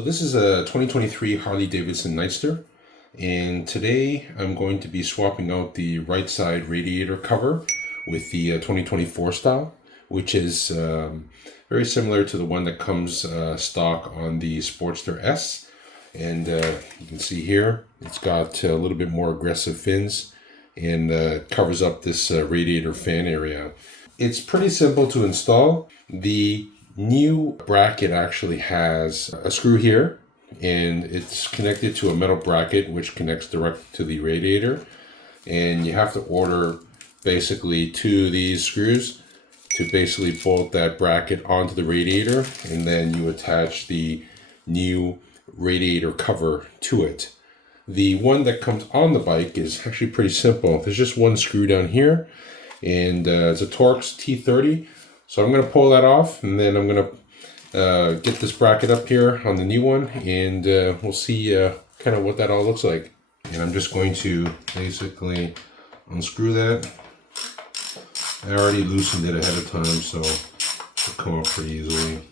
So this is a 2023 Harley-Davidson Nightster, and today I'm going to be swapping out the right side radiator cover with the 2024 style, which is very similar to the one that comes stock on the Sportster S. And you can see here, it's got a little bit more aggressive fins and covers up this radiator fan area. It's pretty simple to install. The new bracket actually has a screw here, and it's connected to a metal bracket which connects directly to the radiator. And you have to order basically two of these screws to basically bolt that bracket onto the radiator, and then you attach the new radiator cover to it. The one that comes on the bike is actually pretty simple. There's just one screw down here, and it's a Torx T30. So I'm going to pull that off, and then I'm going to get this bracket up here on the new one, and we'll see kind of what that all looks like. And I'm just going to basically unscrew that. I already loosened it ahead of time, so it'll come up pretty easily.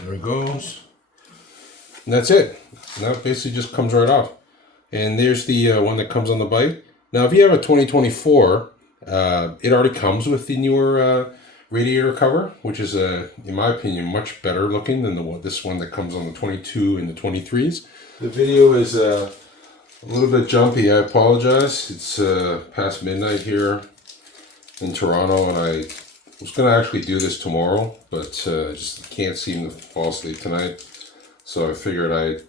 There it goes. And that's it. Now it basically just comes right off. And there's the one that comes on the bike. Now if you have a 2024, it already comes with the newer radiator cover, which is, in my opinion, much better looking than this one that comes on the 22 and the 23s. The video is a little bit jumpy. I apologize. It's past midnight here in Toronto, and I was going to actually do this tomorrow, but just can't seem to fall asleep tonight. So I figured I'd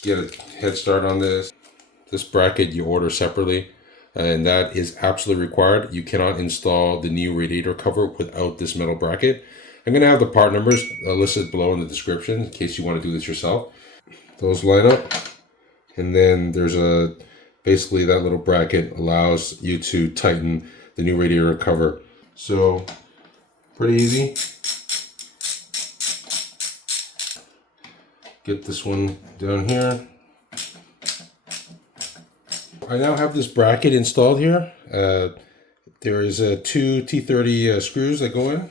get a head start on this. This bracket you order separately, and that is absolutely required. You cannot install the new radiator cover without this metal bracket. I'm going to have the part numbers listed below in the description in case you want to do this yourself. Those line up, and then there's basically that little bracket allows you to tighten the new radiator cover. So pretty easy. Get this one down here. I now have this bracket installed here. There is two T30 screws that go in.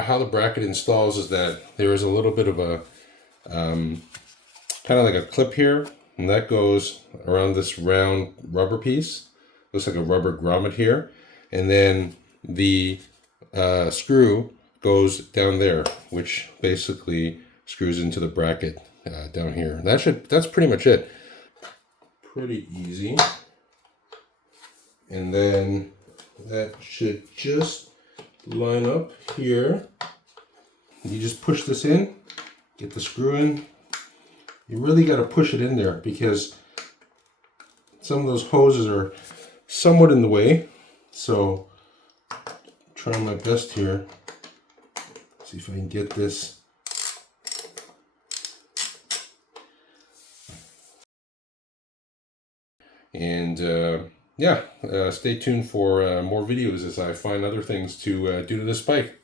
How the bracket installs is that there is a little bit of a kind of like a clip here, and that goes around this round rubber piece. Looks like a rubber grommet here, and then the screw goes down there, which basically screws into the bracket down here. That's pretty much it. Pretty easy. And then that should just line up here. You just push this in, get the screw in. You really got to push it in there because some of those hoses are somewhat in the way. So trying my best here. See if I can get this. And yeah, stay tuned for more videos as I find other things to do to this bike.